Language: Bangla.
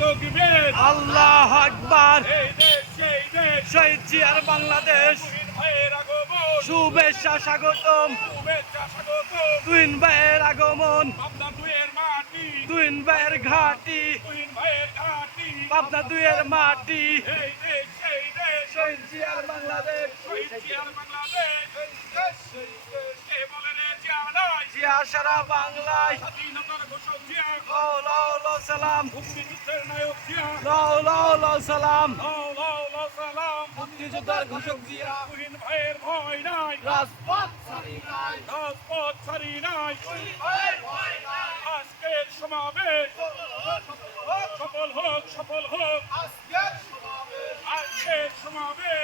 তকবীর আল্লাহু আকবার। এই দেশ সেই দেশ শহীদ জিয়ার বাংলাদেশ, তুহিন ভাইয়ের আগমন শুভেচ্ছা স্বাগতম। শুভেচ্ছা স্বাগতম তুহিন ভাইয়ের আগমন, পাবনা দুয়ের মাটি তুহিন ভাইয়ের ঘাটি, তুহিন ভাইয়ের ঘাটি পাবনা দুইয়ের মাটি। এই দেশ সেই দেশ শহীদ জিয়ার বাংলাদেশ, শহীদ জিয়ার বাংলাদেশ কে বলে রে জিয়া নাই জিয়া সারা বাংলায়। স্বাধীনতার ঘোষক জিয়া লাও লাও লাও সালাম, মুক্তিযুদ্ধের নায়ক জিয়া লাও লাও লাও সালাম। লাও লাও লাও সালাম মুক্তিযোদ্ধার ঘোষক জিয়া, তুহিন ভাইয়ের ভয় নাই রাজপথ ছাড়ি নাই, রাজপথ ছাড়ি নাই তুহিন ভাইয়ের ভয় নাই। আজকের সমাবেশ সফল হোক সফল হোক আজকের সমাবেশ আজকের সমাবেশ